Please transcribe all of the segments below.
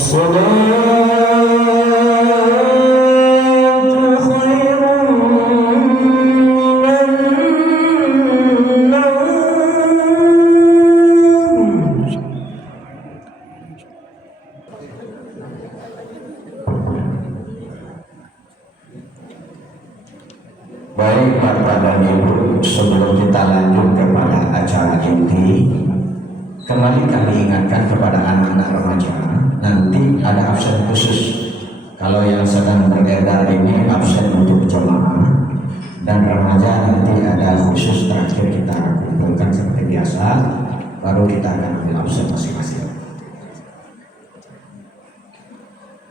Baik Bapak dan Ibu, sebelum kita lanjut kepada acara inti, kembali kami ingatkan kepada anak-anak remaja, nanti ada absen khusus. Kalau yang sedang beredar ini absen untuk jemaah, dan remaja nanti ada khusus terakhir kita kumpulkan seperti biasa, baru kita akan ambil absen masing-masing.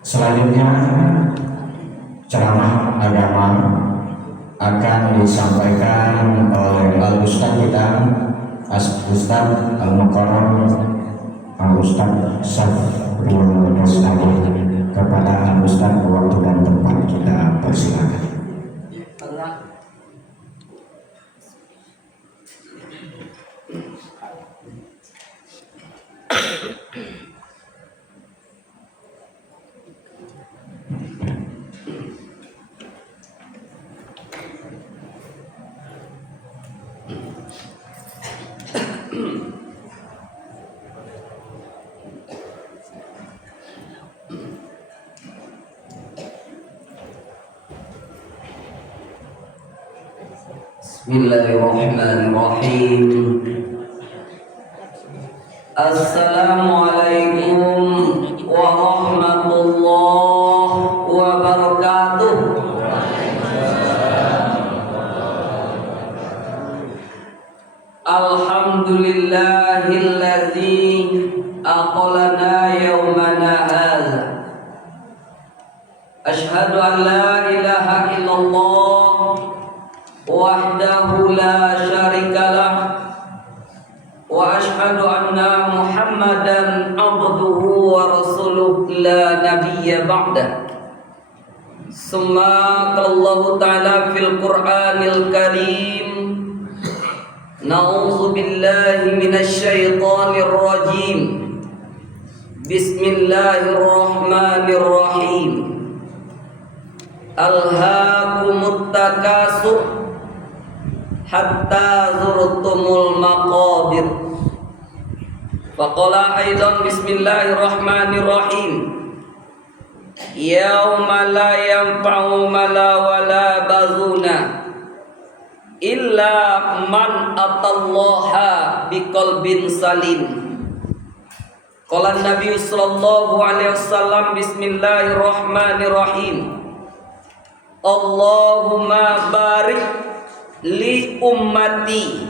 Selanjutnya ceramah agama akan disampaikan oleh Al-Ustaz kita, Ustaz Al-Mukarram Al-Ustaz Safrul Mustaqim. Kepada Al-Ustaz waktu dan tempat kita persilakan. Bismillahirrahmanirrahim. Assalamualaikum warahmatullahi wabarakatuh. Alhamdulillahilladzi aqalana yawmana hadza. Asyhadu an la ilaha illallah wahdahu la syarikalah wa asyhadu anna Muhammadan abduhu wa rasuluh la nabiyya ba'dah. Summa qallahu ta'ala fil Qur'anil Karim, na'udzu billahi minasy syaithanir rajim. Bismillahirrahmanirrahim. Alhaakumut takasur hatta zurtumul maqabir. Faqala aidan bismillahirrahmanirrahim. Yauma la yanfa'u mala wala bazuna illa man atallaha biqalbin salim. Qala Nabi sallallahu alaihi wasallam bismillahirrahmanirrahim. Allahumma barik li ummati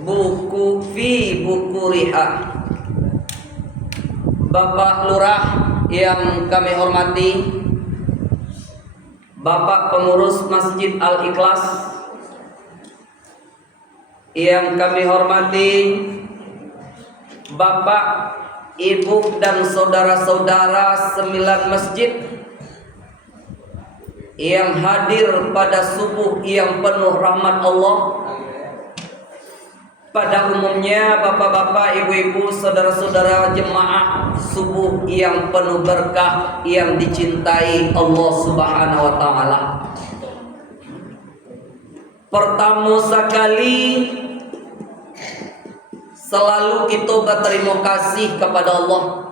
buku fi bukuriha. Bapak Lurah yang kami hormati, Bapak pengurus Masjid Al-Ikhlas yang kami hormati, Bapak, Ibu dan saudara-saudara 9 masjid yang hadir pada subuh yang penuh rahmat Allah. Pada umumnya bapak-bapak, ibu-ibu, saudara-saudara jemaah subuh yang penuh berkah yang dicintai Allah Subhanahu wa taala. Pertama sekali selalu kita berterima kasih kepada Allah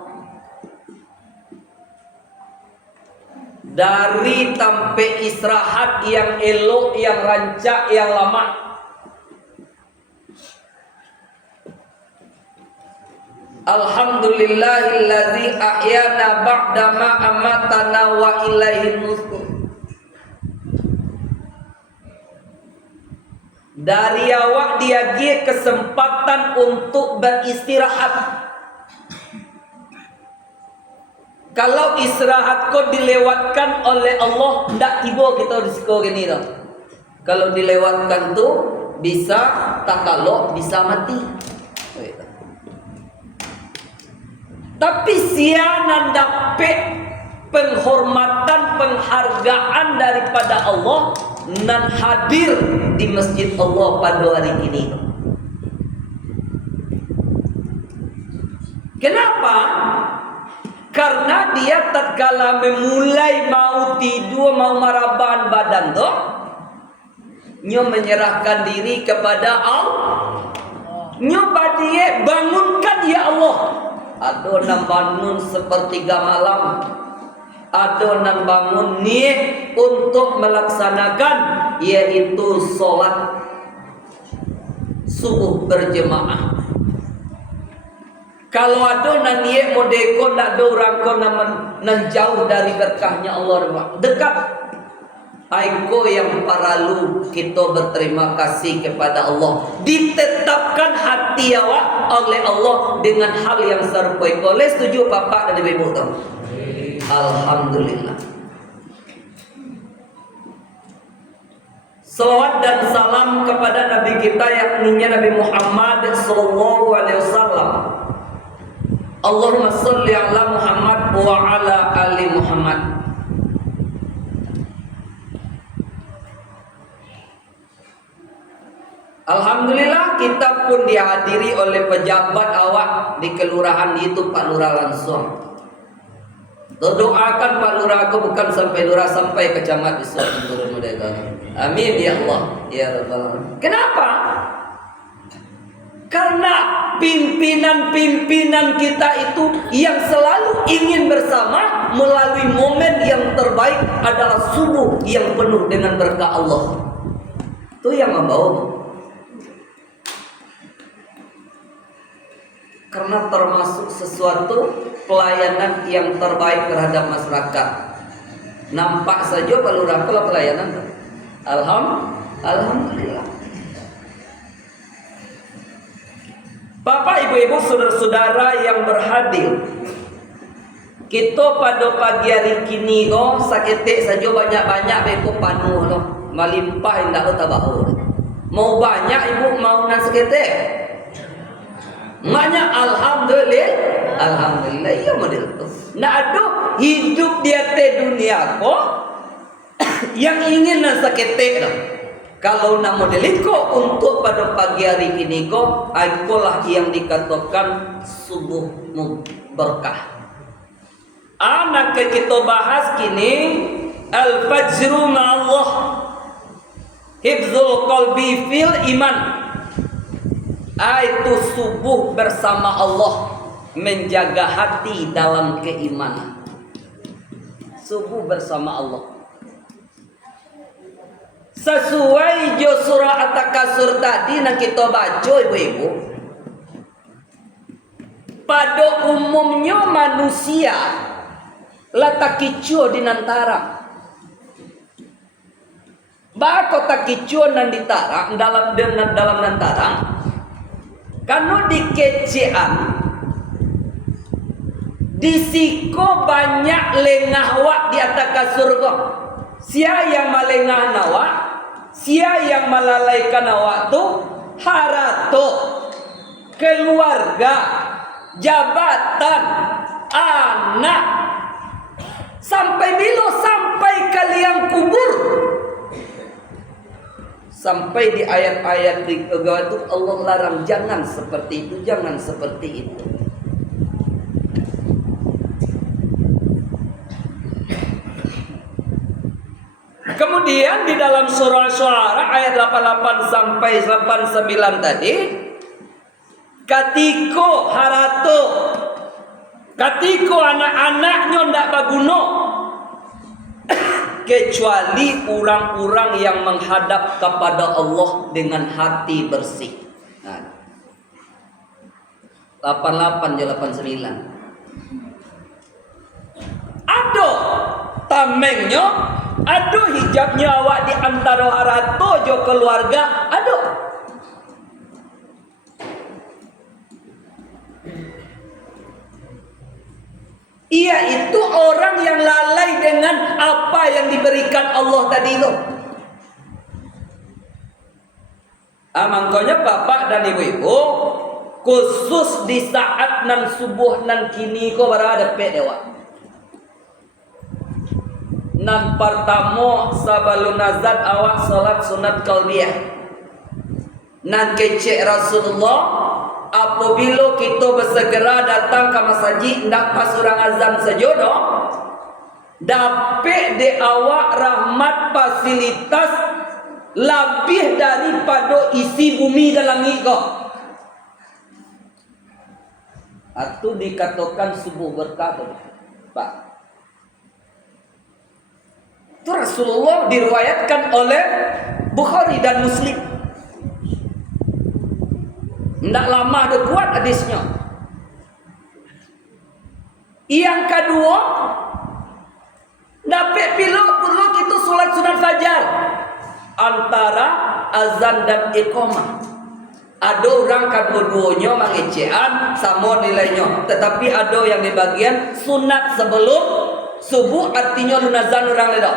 dari sampai istirahat yang elok, yang rancak, yang lama. Alhamdulillahilladzi ahyana ba'dama amatana wa ilaihin nusyur. Dari awak dia kesempatan untuk beristirahat. Kalau istirahat kau dilewatkan oleh Allah, tidak tiba kita risiko gini tau. Kalau dilewatkan tu bisa tak, kalau bisa mati. Tapi siana dapat penghormatan, penghargaan daripada Allah nan hadir di masjid Allah pada hari ini. Kenapa? Karena Karena dia tatkala memulai mau tidur, mau maraban badan tu, nyo menyerahkan diri kepada Allah. Nyo badie bangunkan ya Allah. Ado nan bangun sepertiga malam. Ado nan bangun niat untuk melaksanakan yaitu solat subuh berjemaah. Kalau ada nan niat modeko nak do orang ko nan jauh dari berkahnya Allah dekat. Aiko yang paralu kita berterima kasih kepada Allah. Ditetapkan hati awak oleh Allah dengan hal yang serupa. Boleh setuju bapak dan ibu tu? Alhamdulillah. Salawat dan salam kepada Nabi kita yakni Nabi Muhammad sallallahu alaihi wasallam. Allahumma sholli ala Muhammad wa ala ali Muhammad. Alhamdulillah kita pun dihadiri oleh pejabat awak di kelurahan itu Pak Lurah langsung. Doakan Pak Lurah aku bukan sampai Lurah sampai ke camat besok turun mereka. Amin ya Allah ya Rabbal alamin. Kenapa? Karena pimpinan-pimpinan kita itu yang selalu ingin bersama melalui momen yang terbaik adalah subuh yang penuh dengan berkah Allah. Itu yang membawa. Karena termasuk sesuatu pelayanan yang terbaik terhadap masyarakat. Nampak saja Pak Lurah kalau pelayanan. Alhamdulillah. Bapak, ibu-ibu, saudara-saudara yang berhadir, kita pada pagi hari kini saketik saja banyak-banyak beko panuh loh, melimpah indah lo tabahu. Mau banyak ibu mau nak saketik? Maknya alhamdulillah iya model tu. Nak ada hidup di atas dunia ko yang ingin nak saketik dah. Kalau nak model itu untuk pada pagi hari ini ko, itulah yang dikatakan subuh berkah. Anak kita bahas kini al-fajru ma'allah, hifzul qalbi fil iman. Itu subuh bersama Allah, menjaga hati dalam keimanan. Subuh bersama Allah. Sesuai jo surah At-Takasur tadi yang kita baca ibu-ibu. Pada umumnya manusia letak kicu di nantara. Bako tak kicu nan ditara dalam nantara. Karena dikecean disiko banyak lengah wak di atas kasur kok. Sia yang malengah nawak, sia yang melalaikan awak tu harato, keluarga, jabatan, anak. Sampai bila? Sampai kalian kubur. Sampai di ayat-ayat di agama itu Allah larang jangan seperti itu, jangan seperti itu. Kemudian di dalam surah Syuara ayat 88 sampai 89 tadi, katiko harato, katiko anak-anaknya ndak baguno, kecuali orang-orang yang menghadap kepada Allah dengan hati bersih. Nah, 88 je 89. Ado tamengnya, ado hijabnya awak di antara harato jo keluarga, ado. Ia itu orang yang lalai dengan apa yang diberikan Allah tadi itu. Makanya bapak dan ibu-ibu, khusus di saat nan subuh nan kini ko berada pe dewa. Nan pertama sabalun nazat awak salat sunat qalbiyah. Nan kecek Rasulullah apabila kita bersegera datang ke masjid ndak pasurang azan sejodoh, dapat di awak rahmat fasilitas lebih daripada isi bumi dan langit kau. Itu dikatakan subuh berkah, Pak. Itu Rasulullah diriwayatkan oleh Bukhari dan Muslim. Tidak lama ada kuat hadisnya. Yang kedua, dapat perlu kita solat sunat fajar antara azan dan iqamah. Ada orang kedua-duanya mengecean sama nilainya, tetapi ada yang di bagian sunat sebelum subuh, artinya lunazan orang leda.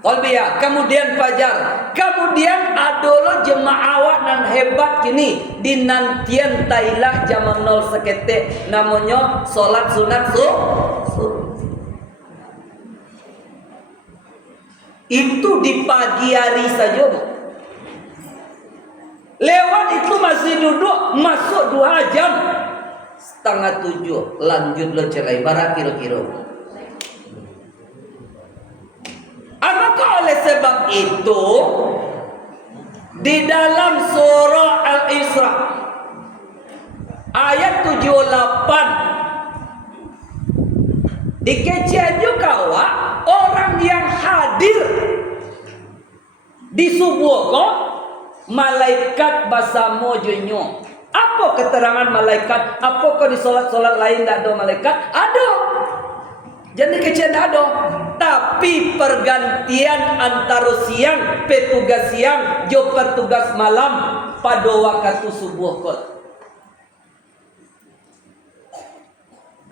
Qalbiyah, kemudian fajar, kemudian adalah jemaah awak dan hebat kini dinantian tailah jam 0 seketik, namanya solat sunat subuh. Itu di pagi hari saja, Bu. Lewat itu masih duduk, masuk 2 jam, setengah 7 lanjut lo celai barat kira-kira. Maka oleh sebab itu di dalam surah Al-Isra ayat 78 dikecian juga orang yang hadir di subuh kok malaikat basamo jenyo. Apa keterangan malaikat? Apakah di solat-solat lain tidak ada malaikat? Ada. Jadi kecian ada. Tapi pergantian antara siang, petugas siang, jo petugas malam pada waktu subuh kot.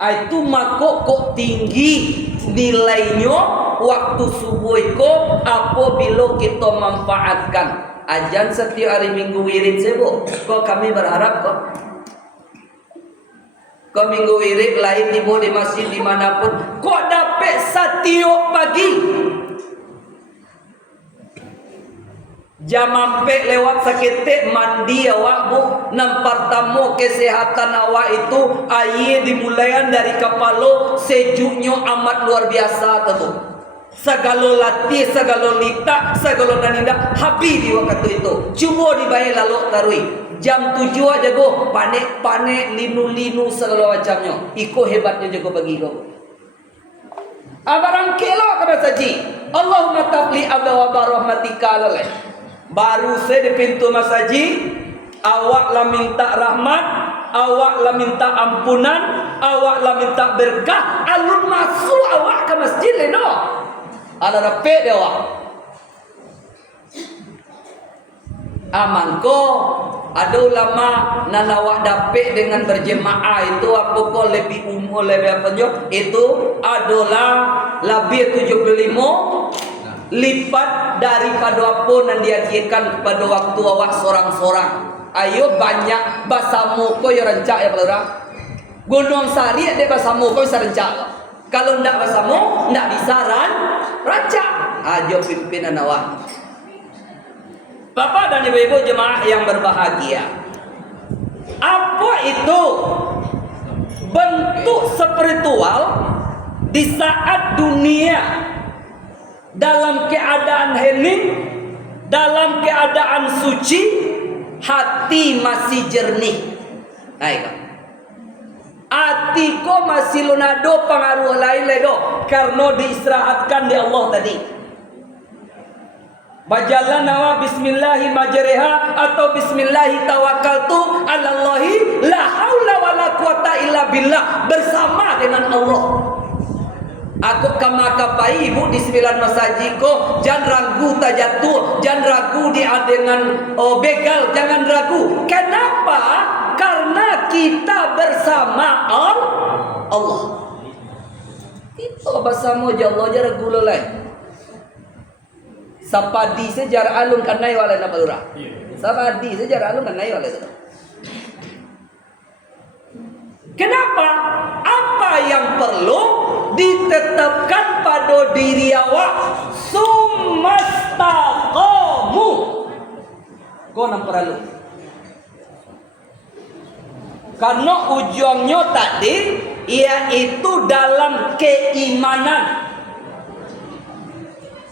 Itu maka kok tinggi nilainya waktu subuh itu apabila kita manfaatkan. Ajan setiap hari Minggu wirid sibuk. Kok kami berharap kok minggu wirid lain tiba di masjid dimanapun kok dapat setiap pagi jam ampe lewat seketik mandi awak bu, nampak tamu kesehatan awak itu air dimulaian dari kepala sejuknya amat luar biasa tu. Segala latih, segala litak, segala nanindak habis di waktu itu. Cuma dibayar lalu tarui. Jam 7 aja go, panek-panek, linu-linu segala macamnya. Iko hebatnya jago bagi go. Abarang kelo kata saji. Allahumma tafli abwa rahmatika lalai. Baru saya di pintu masjid, awak lah minta rahmat, awak lah minta ampunan, awak lah minta berkah. Alun masuk awak ke masjid leno. Ada repek dia awak. Aman ko. Ada ulama nan awak dapat dengan berjemaah itu apakah lebih umur lebih apa je? Itu adalah lebih 75 lipat daripada apa yang diajarkan kepada waktu awak seorang-seorang. Ayo banyak basamu ko yo rancak ya pelura. Gunung Sari dia basamu ko bisa rancak. Kalau ndak basamu ndak bisa rancak. Ayo pimpinan awak. Bapak dan ibu-ibu jemaah yang berbahagia, apa itu bentuk spiritual di saat dunia dalam keadaan hening, dalam keadaan suci, hati masih jernih. Ayo, hatiku masih lunado pengaruh lain ledo karena diistirahatkan di Allah tadi. Bajalan nawa bismillahi majreha atau bismillahi tawakkaltu alallahi la haula wala quwata illa billah, bersama dengan Allah. Aku kamakapai ibu di 9 masjid ko, jangan ragu tak jatuh, jangan ragu dia dengan begal, jangan ragu. Kenapa? Karena kita bersama Allah. Kita bersama Allah jara gula lain. Sapadi sejarah alun kanai wala na balura. Sapadi sejarah alun kanai wala itu. Kenapa? Apa yang perlu ditetapkan pada diri awak? Sumastaqamu. Kau nampak lalu. Karena ujungnya tadi yaitu dalam keimanan.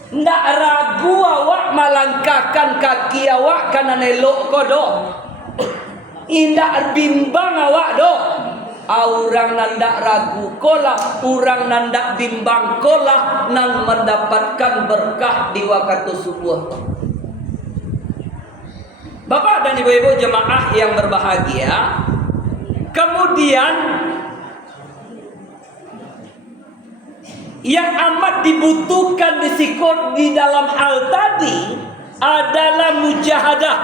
Ndak ragu awak melangkahkan kaki awak karena nelok kodo. Indak bimbang awak do. Orang nandak ragu kolah, orang nandak bimbang kolah nang mendapatkan berkah di waktu subuh. Bapak dan ibu-ibu jemaah yang berbahagia, kemudian yang amat dibutuhkan di dalam hal tadi adalah mujahadah.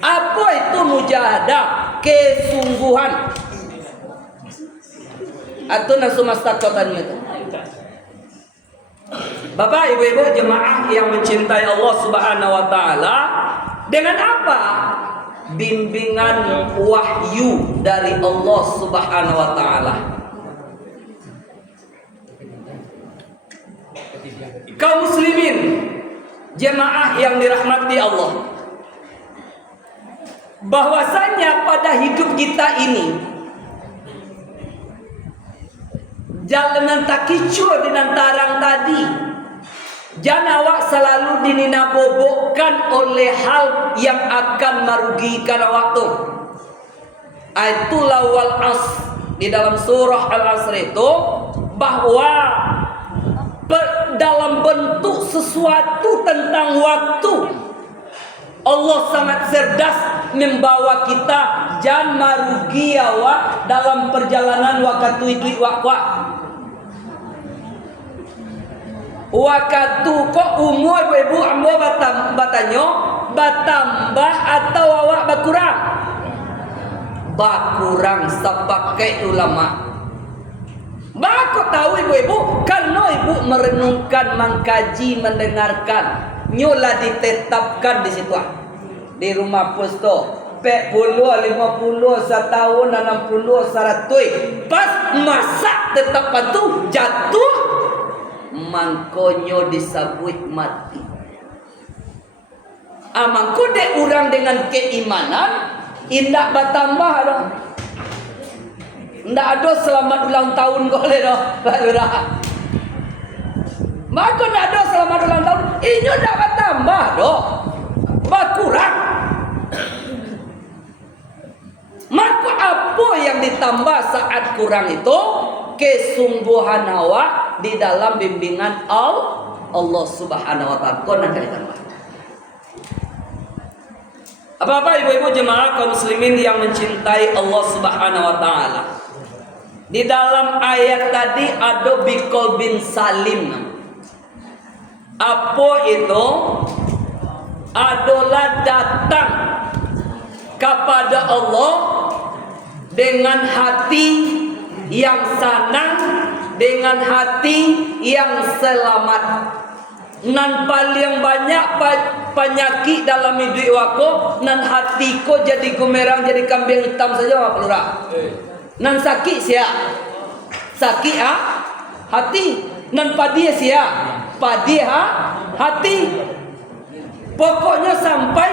Apa itu mujahadah? Kesungguhan. Atau nasu mastakotannya itu. Bapak, ibu-ibu jemaah yang mencintai Allah Subhanahu wa taala, dengan apa? Bimbingan wahyu dari Allah Subhanahu wa taala. Kaum muslimin, jemaah yang dirahmati Allah, bahwasanya pada hidup kita ini jalanan takicu dengan tarang tadi, jangan awak selalu dinabobokkan oleh hal yang akan merugikan awak tu. Itulah wal asr di dalam surah Al-Asr itu, bahwa dalam bentuk sesuatu tentang waktu Allah sangat cerdas membawa kita jangan merugi awak dalam perjalanan waktu itu waktu kok umur ibu ambo batanyo batambah atau awak bakurang sebagai ulama. Baku tahu ibu-ibu, kalau ibu merenungkan, mengkaji, mendengarkan, nyola ditetapkan di situ di rumah posto 40, 50, setahun, 60, 100. Pas masa tetapan tu jatuh, mangkonyo disabut mati. Amangko de orang dengan keimanan indak bertambah dong. Ndak ada selamat ulang tahun kau le doh, Pak Lurah. Maka ndak ada selamat ulang tahun, ini ndak bertambah doh, berkurang. Maka apa yang ditambah saat kurang itu? Kesungguhan awak di dalam bimbingan Allah Subhanahu wa taala. Kau nak ditambah. Apa-apa ibu-ibu jemaah kaum muslimin yang mencintai Allah Subhanahu wa taala. Di dalam ayat tadi ada biqol bin salim. Apa itu? Adalah datang kepada Allah dengan hati yang senang, dengan hati yang selamat. Nan paling banyak penyakit dalam hidup aku, nan hatiku jadi gumerang, jadi kambing hitam saja apa lurah. Nan sakit siap, sakit hati. Nan padi siap, padi hati. Pokoknya sampai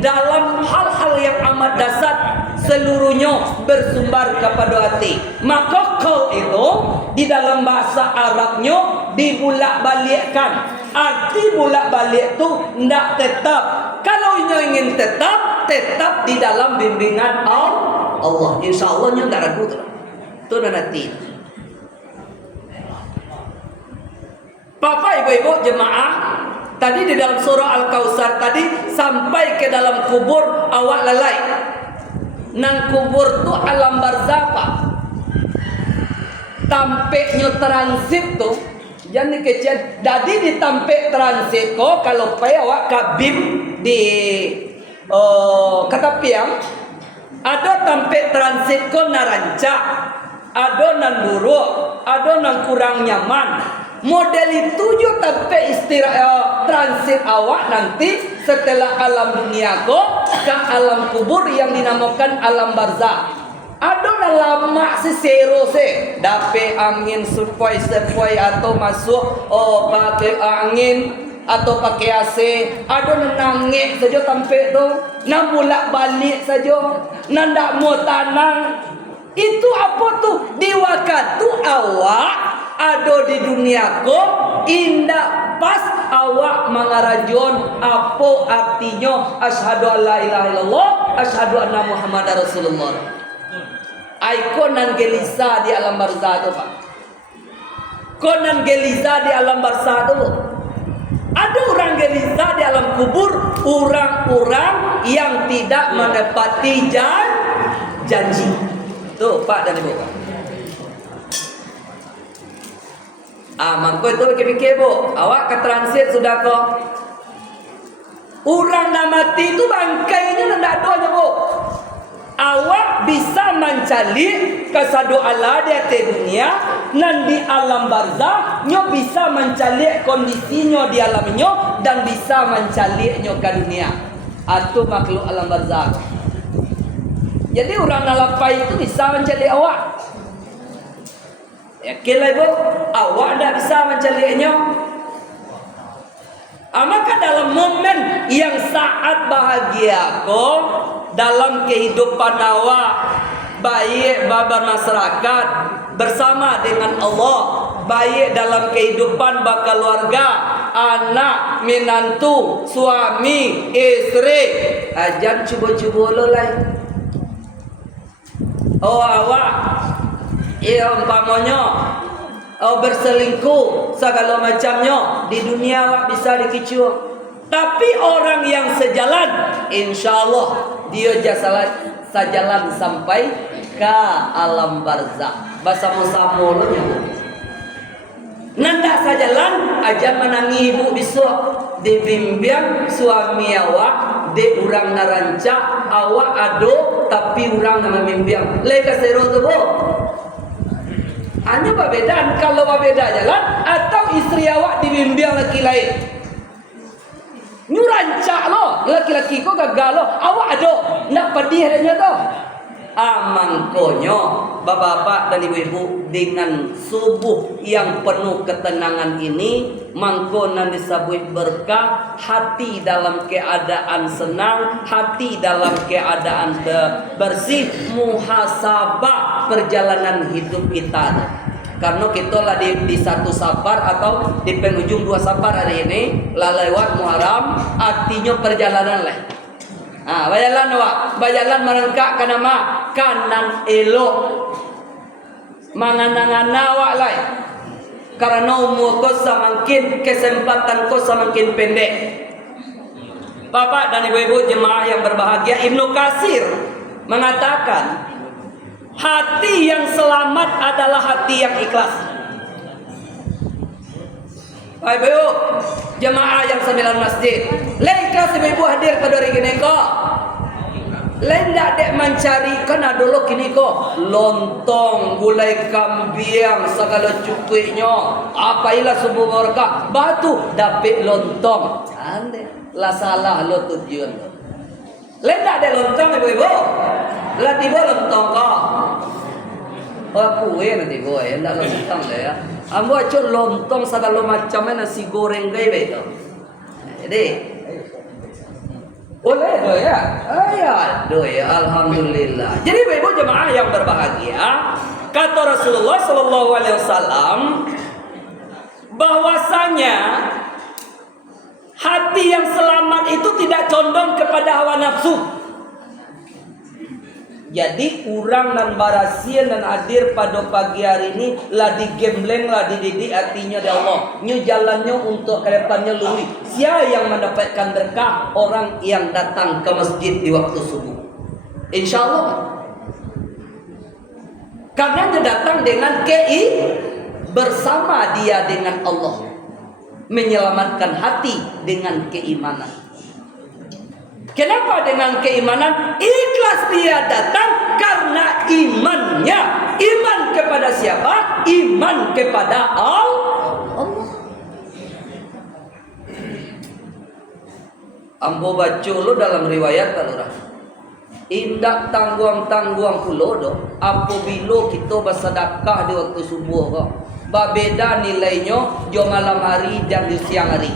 dalam hal-hal yang amat dasar seluruhnya bersumber kepada hati. Maka kau itu di dalam bahasa Arabnya dibulak-balikkan. Arti bulak-balik itu tidak tetap. Kalau ingin tetap di dalam bimbingan Allah. Insya Allah nya tidak ragu tu. Itu nanti. Bapak ibu-ibu jemaah, tadi di dalam surah Al-Kautsar tadi sampai ke dalam kubur awak lalai. Nang kubur tu alam barzakh. Tampeknya transit tu jadi kecil. Jadi ditampek transit ko kalau pay awak kabim di Katapiang. Ada tampek transit ko narancak, ada nan buruk, ada nan kurang nyaman. Model itu juga tampek istirahat transit awak nanti setelah alam dunia ko ke alam kubur yang dinamakan alam barzakh. Ada lama sesero dapat angin sepoi-sepoi atau masuk pakai angin atau pakai AC, ada nangis saja sampai tu, nak bolak balik saja, nak mau tanang. Itu apa tu? Di waktu awak ada di dunia ko, indah pas awak mengarajon apa artinya asyhadu alla ilaha illallah, asyhadu anna muhammadar rasulullah. Aikon nan gelisa di alam barzah tu Pak. Konan gelisa di alam barzah tu. Ada orang gelisa di alam kubur, orang-orang yang tidak menepati janji. Tuh Pak dan Ibu. Mangko itu pikir Bu, awak ke transit sudah kok. Orang dah mati itu bangkainya tidak ada Bu. Awak bisa mencari kesadu Allah di atas dunia, dan di alam barzah nyo bisa mencari kondisinya di alamnya dan bisa mencari nyo ke dunia. Atau makhluk alam barzah. Jadi orang nalapai itu bisa mencari awak. Yakinlah Ibu, awak tidak bisa mencarinya. Maka dalam momen yang saat bahagia kau dalam kehidupan awak, baik bermasyarakat bersama dengan Allah, baik dalam kehidupan berkeluarga, anak, menantu, suami, istri, jangan cuba-cuba lo lah. Oh awak, umpamanya berselingkuh segala macamnya di dunia awak bisa dikicau. Tapi orang yang sejalan, insya Allah dia sejalan sampai ke alam barzah. Bersama-sama lo nyamuk. Nanda sejalan aja menangi ibu besok dibimbing suami awak de urang naranca awak ado tapi urang nama membiang leka sero tu Bu. Hanya berbeda kalau berbeda jalan atau istri awak dibimbing laki lain. Ni rancak lo, laki-laki kau gagal lo, awak ado nak pedih adanya tu. Mangkonyo bapak-bapak dan ibu-ibu dengan subuh yang penuh ketenangan ini mangkonan disebut berkah, hati dalam keadaan senang, hati dalam keadaan bersih, muhasabah perjalanan hidup kita. Karena kita lah di satu safar atau di penghujung dua safar hari ini lah lewat Muharram, artinya perjalanan lah. Bajalan awak, bajalan merengkak ke nama kanan elok. Mangana-ngana awak lai. Karena umur kau semakin, kesempatan kau semakin pendek. Bapak dan ibu-ibu jemaah yang berbahagia, Ibnu Katsir mengatakan, hati yang selamat adalah hati yang ikhlas. Ibu, jemaah yang 9 masjid, ikhlas ibu hadir pada hari ini kok. Lain tak dek mencari kan dulu kini kok lontong, gulai kambing, segala cukupnya. Apailah subuh berkah, batu dapat lontong. Ande, lah salah lo tujuan. Lain tak dek lontong ibu-ibu, lah tiba lontong kok. Kue nanti kue, tidak lontong ya. Ambo acur lontong segala macamnya nasi goreng gay begitu. Jadi, boleh do ya? Do ya, alhamdulillah. Jadi ibu jemaah yang berbahagia, kata Rasulullah Sallallahu Alaihi Wasallam, bahwasanya hati yang selamat itu tidak condong kepada hawa nafsu. Jadi orang dan barasian dan hadir pada pagi hari ini lah digembleng lah dididik hatinya dari Allah. Nyu jalannya untuk ke depannya luwi. Siapa yang mendapatkan berkah? Orang yang datang ke masjid di waktu subuh. Insya Allah. Karena dia datang dengan bersama dia dengan Allah. Menyelamatkan hati dengan keimanan. Kenapa dengan keimanan? Ikhlas dia datang karena imannya. Iman kepada siapa? Iman kepada Allah. Ambo baca lo dalam riwayat talurah. Indak tangguang-tangguang pulo do. Apabila kita bersedekah di waktu subuh kok. Berbeda nilainya di malam hari dan di siang hari.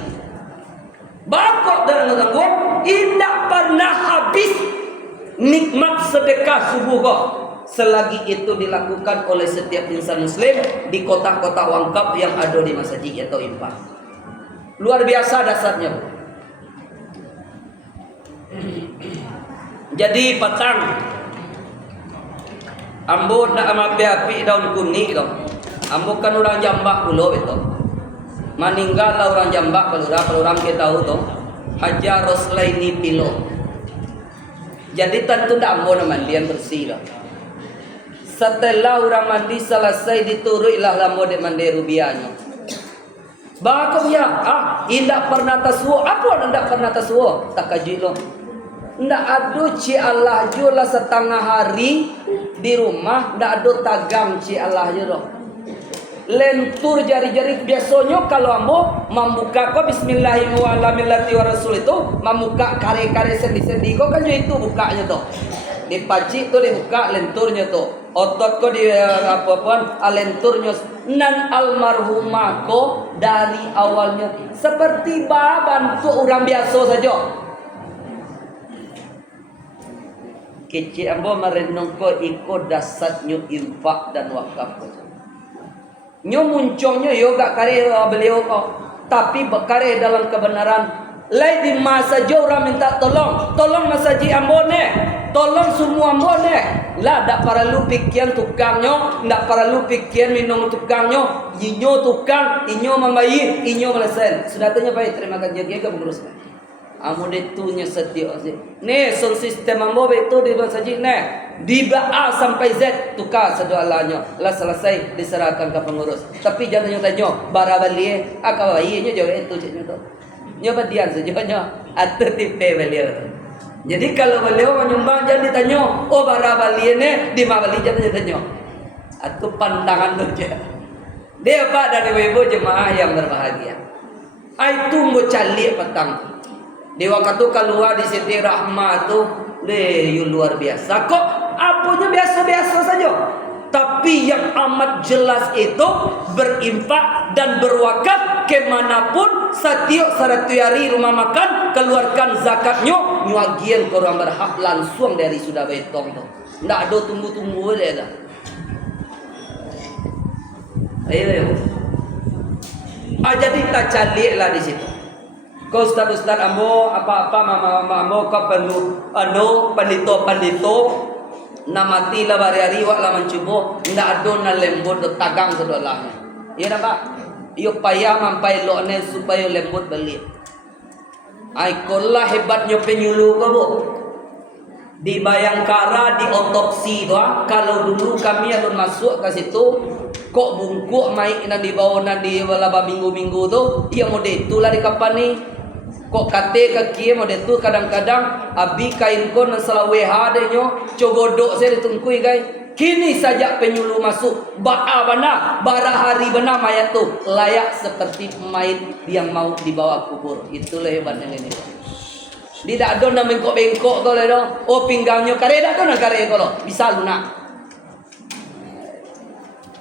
Bakok dan tanggung, tidak pernah habis nikmat sedekah subuh kok. Selagi itu dilakukan oleh setiap insan muslim di kota-kota wangkap yang ada di masjid atau infak. Luar biasa dasarnya. Jadi petang ambo nak api-api daun kuning itu. Ambo kan orang Jambak dulu itu. Meninggal lah orang Jambak kalau orang kita tahu tuh. Hajar Roslaini Pilo. Jadi tentu tak ambo mandian bersih lah. Setelah orang mandi selesai dituruilah lambo de mandi rubianya. Bakam ya, indak pernah taswo. Apa indak pernah taswo? Tak kaji lo. Ndak ada ci Allah jula setengah hari di rumah, ndak ada tagang ci Allah jula. Lentur jari-jari biasanya kalau ambo membuka ko bismillahirrahmanirrahim itu membuka kare-kare sendi-sendi ko kan itu bukanya tuh. Di paci tuh dibuka lenturnya tuh. Otot ko di apa-apaan lenturnya nan almarhumah ko dari awalnya seperti bantu orang biasa saja. Kecil ambo merenung ko ikut dasarnya infak dan wakaf. Nyo munculnya yoga kare beliau ko, tapi berkare dalam kebenaran. Lai di masa jauh orang minta tolong masaji ambo ne, tolong semua ambo ne. Lah dak perlu pikiran tukangnya, dak perlu pikiran minum tukangnya, inyo tukang, inyo membayi, inyo melesen. Sudah tanya baik, terima kasih ke pengurus. Amo ditunya setia sih. Ne soal sistem ambo itu di masaji ne. Di A sampai Z tukar sedoalanya. Lah selesai diserahkan ke pengurus. Tapi jangan tanya bara beli akawainya jauh itu ciknya tu. Nyoba dian sejauhnya atau tipe beliau. Jadi kalau beliau menyumbang jangan ditanya, oh bara bali ini di mana bali jangan ditanya. Atau pandangan saja. Dia Pak dan Ibu jemaah yang berbahagia. Itu mau cali petang. Di waktu keluar di Siti Rahmah tu, luar biasa. Kok apanya biasa-biasa saja. Tapi yang amat jelas itu berinfak dan berwakaf kemanapun setiap hari rumah makan keluarkan zakatnya nyuagian ke orang berhak langsung dari sudah betong tu. Ndak ada tunggu-tunggu dia dah. Ayo. Jadi tak calik lah di situ. Kau ustaz-ustaz ambo apa-apa mama ambo kau perlu pandito namati lah hari-hari wak lah mencubo ndak ada na lembut tagang sedolahnya. Iya dah Pak. Iyo payah mampai lokne supaya lembut balik. Ai kolah hebatnya penyuluh kau bu. Di Bayangkara di otopsi tu kalau dulu kami alun masuk ke situ kok bungkuk mai nan di bawah nan di belaba minggu-minggu tu ia mode itulah di kapan ni. Kok kate kaki mode tu kadang-kadang abi kain kon selawe hadenyo cogodok saya ditungkui guys. Kini saja penyuluh masuk bara hari benar mayat tu layak seperti mayat yang mau dibawa kubur. Itulah hebatnya ini. Tidak ada nak bengkok-bengkok tu le do. Oh pinggangnya kare dak tu nak kare ko lo. Bisa lunak.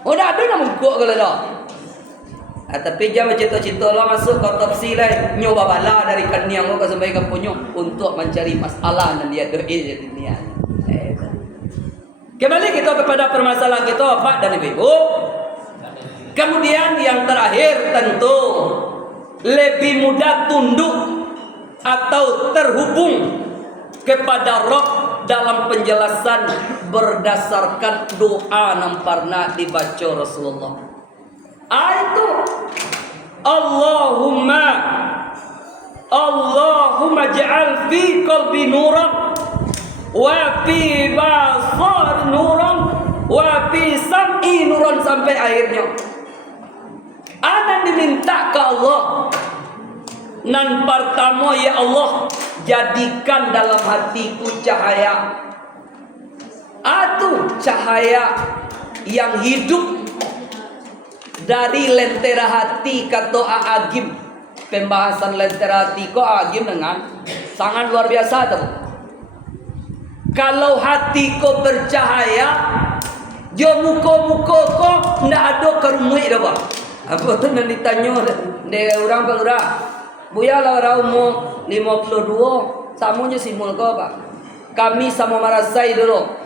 Oh dak ada nak bengkok ko le do. Tapi jangan cita-cita lo masuk ke otopsi lah nyoba bala dari kaniang lo ke sampai ke punyo untuk mencari masalah dan dia doa di dunia. Kembali kita kepada permasalahan kita Pak dan Ibu. Kemudian yang terakhir tentu lebih mudah tunduk atau terhubung kepada Roh dalam penjelasan berdasarkan doa yang pernah dibaca Rasulullah. Itu Allahumma ja'al fi qalbi nuran wa fi basar nuran wa fi sam'i nuran sampai akhirnya. Ana diminta ke Allah nan pertama ya Allah jadikan dalam hatiku cahaya. Cahaya yang hidup dari lentera hati kata Agim. Pembahasan lentera hati ko Agim dengan sangat luar biasa tu. Kalau hati ko bercahaya, jo muka-muka ko ndak ada kerumui dah bah. Apa tu nak ditanya de orang pelura. Buya lah umur 52, samunya simul kau pak. Kami sama marasai dulu.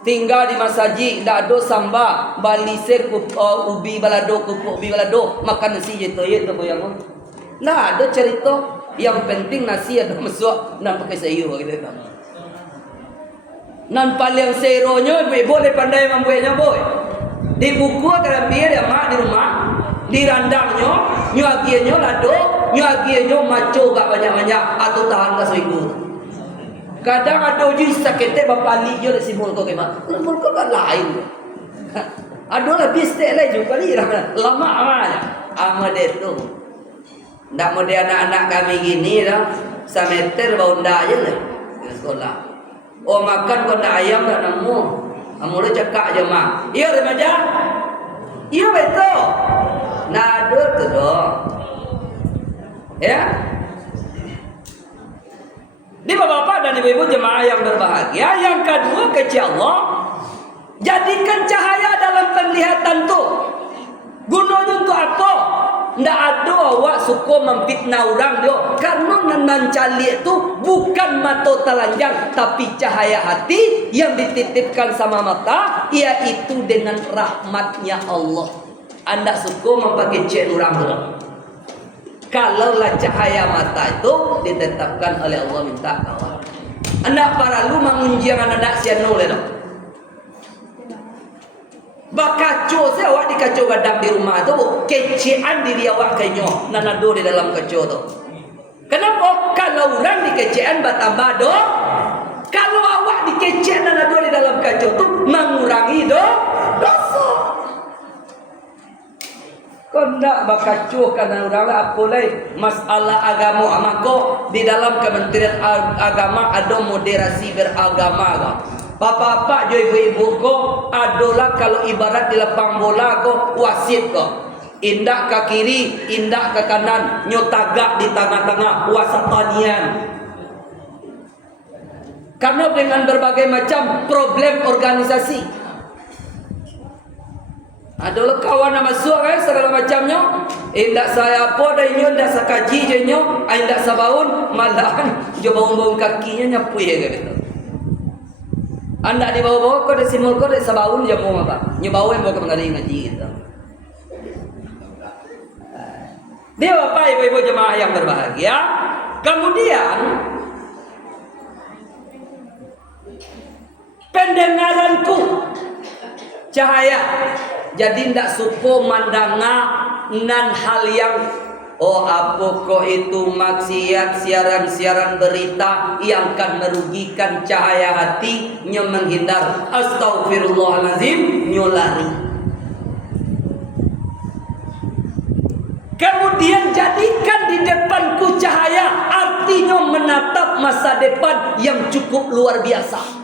Tinggal di masjid, dak ada samba, balisir ubi balado, kupuk ubi balado, makan nasi je tu buya mu. Nah, ada cerita yang penting nasi ada masuk nan pakai sayur gitu. Nan paling seronya boleh pandai membuatnya boy. Di buku dalam dia mak di rumah, di randangnya, nyuagiannya lado, nyuagiannya maco gak banyak-banyak atau tahan ke seminggu. Kadang ada uji sakitnya bapak li je simul kau kemak. Simul kau kan lain. Ada lebih stek lain juga ni lama amalnya. Amal itu. Ndak mau dia anak-anak kami gini dah. Sameter bau ndak aja lah di sekolah. Oh makan kau ndak ayam dah nemu. Amul cakap je mak. Iya remaja. Iya betul. Nah ada tu doh. Ya. Di bapak-bapak dan ibu-ibu jemaah yang berbahagia, yang kedua kecil Allah, jadikan cahaya dalam penglihatan tu. Gunanya untuk apa? Ndak ada awak suka memfitnah orang dia. Karena nan calik tu bukan mata telanjang, tapi cahaya hati yang dititipkan sama mata, iaitu dengan rahmatnya Allah. Anda suka mempakecek orang tu. Kalaulah cahaya mata itu ditetapkan oleh Allah minta kawan. Anda para lu mengunjian anak sianu le dong. Bakaco saya awak dikacau gadang di rumah tu, kecean diri awak kenyo nanado di dalam kacau tu. Kenapa? Kalau orang dikecean bertambah do. Kalau awak dikecean nanado di dalam kacau tu mengurangi dosa. Kau nak bakacu karena orang apa lagi masalah agama amako di dalam Kementerian Agama ada moderasi beragama. Bapak-bapak jo ibu-ibu ko adalah kalau ibarat di lapang bola ko wasit ko. Indak ke kiri, indak ke kanan, nyotagak di tengah-tengah wasatanian. Karena dengan berbagai macam problem organisasi. Adalah kawan nama suak segala macamnya. Indak saya apa dah inyo, indak sakaji je inyo, indak sabaun, malahan jo baun-baun kakinya nyapu ya gitu. Anda di bawah-bawah kau di simul kau di sabaun je mau apa? Nyebawa yang bawa ke mengaji ngaji gitu. Dia bapak ibu-ibu jemaah yang berbahagia. Kemudian pendengaranku cahaya. Jadi ndak suko mandanga nan hal yang apa kok itu maksiat siaran-siaran berita yang akan merugikan cahaya hati nya menghindar. Astagfirullahalazim nyolari. Kemudian jadikan di depanku cahaya, artinya menatap masa depan yang cukup luar biasa.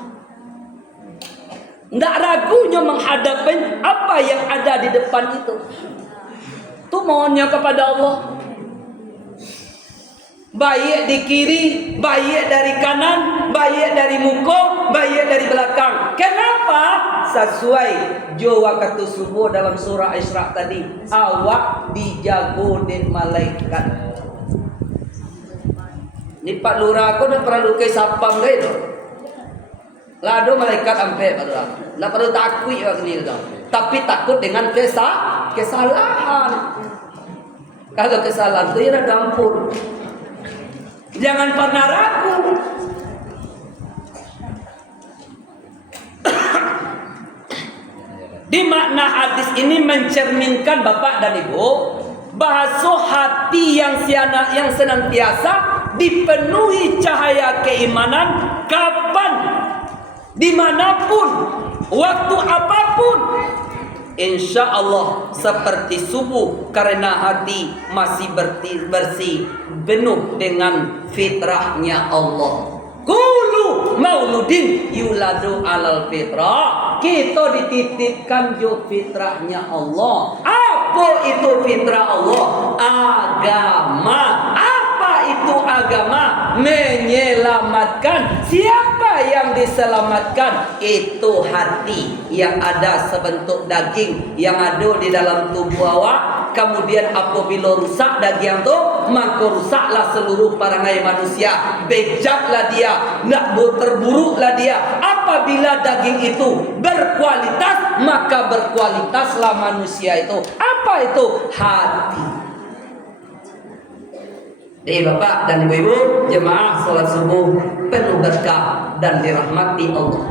Tidak ragunya menghadapi apa yang ada di depan itu. Itu mohonnya kepada Allah. Baik di kiri, baik dari kanan, baik dari muka, baik dari belakang. Kenapa? Sesuai jawa kata subuh dalam surah Isra tadi. Awak dijago dan malaikat. Ni Pak Lurah aku dah pernah lukai sapam ke itu. Lado malaikat ampe pada. Lah perlu takut ya sini tu. Tapi takut dengan kesalahan. Kalau kesalahan tu ya gampur. Jangan pernah ragu. Di makna hadis ini mencerminkan Bapak dan Ibu bahasa hati yang senantiasa dipenuhi cahaya keimanan kapan, dimanapun, waktu apapun, insya Allah seperti subuh, karena hati masih bersih, penuh dengan fitrahnya Allah. Kullu mauludin yuladu alal fitrah. Kita dititipkan jo fitrahnya Allah. Apa itu fitrah Allah? Agama. Apa itu agama? Menyelamatkan. Siapa yang diselamatkan? Itu hati yang ada sebentuk daging yang ada di dalam tubuh awak. Kemudian apabila rusak daging tu, maka rusaklah seluruh perangai manusia. Bejaklah dia, nak terburuklah dia. Apabila daging itu berkualitas, maka berkualitaslah manusia itu. Apa itu? Hati. Bapak dan ibu-ibu, jemaah salat subuh penuh berkah dan dirahmati Allah.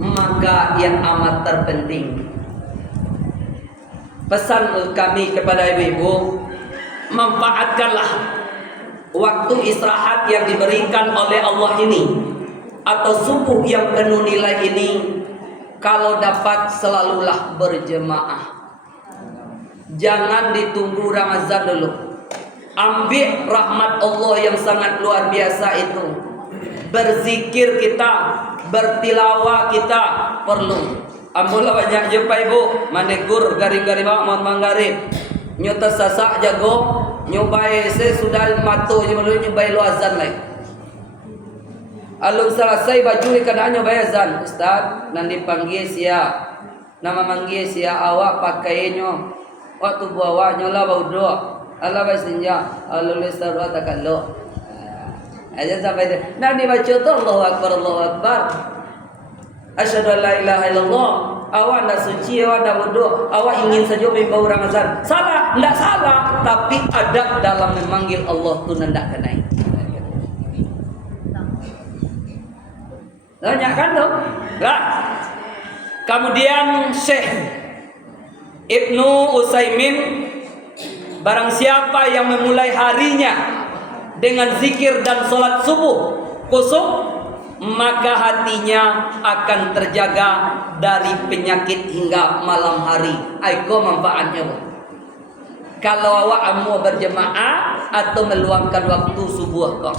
Maka yang amat terpenting, pesan kami kepada ibu-ibu, manfaatkanlah waktu istirahat yang diberikan oleh Allah ini, atau subuh yang penuh nilai ini. Kalau dapat, selalulah berjemaah. Jangan ditunggu Ramadan dulu. Ambil rahmat Allah yang sangat luar biasa itu. Berzikir kita, bertilawah kita perlu. Ambola banyak jumpa ibu manegur garing-garing mak manggarib nyota sasak jago nyobai se sudah matu nyobai lu azan lai alun selesai baju ni kana nyobai azan ustaz nan dipanggil sia nama manggil sia awak pakainya waktu bawa nyola baudo Allah basinja alun lesarwa takallo aja sampai dia nan dibaca tu Allahu akbar asyhadu an la ilaha illallah. Awak nak suci, awak nak wudu, awak ingin saja membau Ramadan. Salah, tidak salah, tapi adab dalam memanggil Allah tu hendak kenai. Banyak kan tu? Nah. Kemudian Syekh Ibnu Utsaimin, barang siapa yang memulai harinya dengan zikir dan solat subuh khusyuk, maka hatinya akan terjaga dari penyakit hingga malam hari. Aiko manfaatnya. Kalau awak mau berjemaah atau meluangkan waktu subuh kau.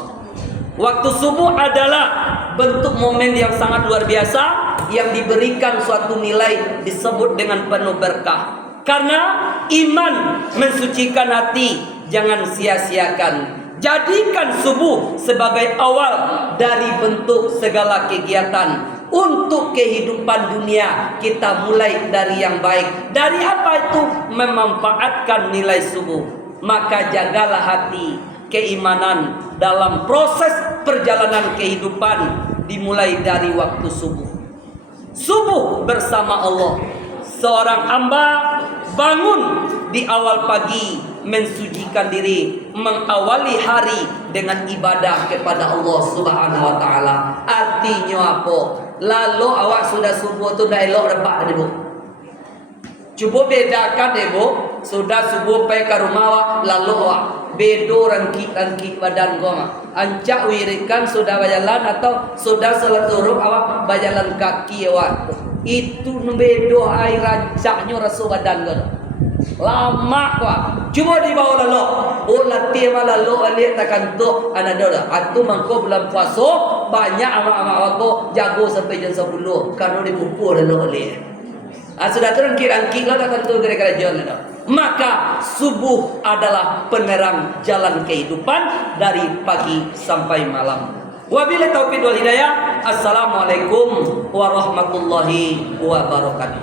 Waktu subuh adalah bentuk momen yang sangat luar biasa yang diberikan suatu nilai disebut dengan penuh berkah. Karena iman mensucikan hati, jangan sia-siakan. Jadikan subuh sebagai awal dari bentuk segala kegiatan. Untuk kehidupan dunia kita mulai dari yang baik. Dari apa itu? Memanfaatkan nilai subuh. Maka jagalah hati, keimanan dalam proses perjalanan kehidupan dimulai dari waktu subuh. Subuh bersama Allah. Seorang hamba bangun di awal pagi, mensucikan diri, mengawali hari dengan ibadah kepada Allah Subhanahu wa taala. Artinya apa? Lalu awak sudah subuh tu dah elok repak tadi bu. Cuba bedakan deh bu. Sudah subuh pergi ke rumah awak, lalu awak bedo rangkik badan gua. Ancak wirikan sudah berjalan atau sudah salat zuhur awak berjalan kaki awak. Itu bedo air rancaknya rasul badan gua. Lama kok. Cuma dibawa lalu. Oh latih malah lalu alik takkan tu anak dia. Atu mangko bulan puasa banyak amak-amak aku jago sampai jam 10 kalau dipukul lalu alik. Sudah terangkik-angkik lah datang tu gara-gara jalan dah. Maka subuh adalah penerang jalan kehidupan dari pagi sampai malam. Wabillahi taufiq wal hidayah. Assalamualaikum warahmatullahi wabarakatuh.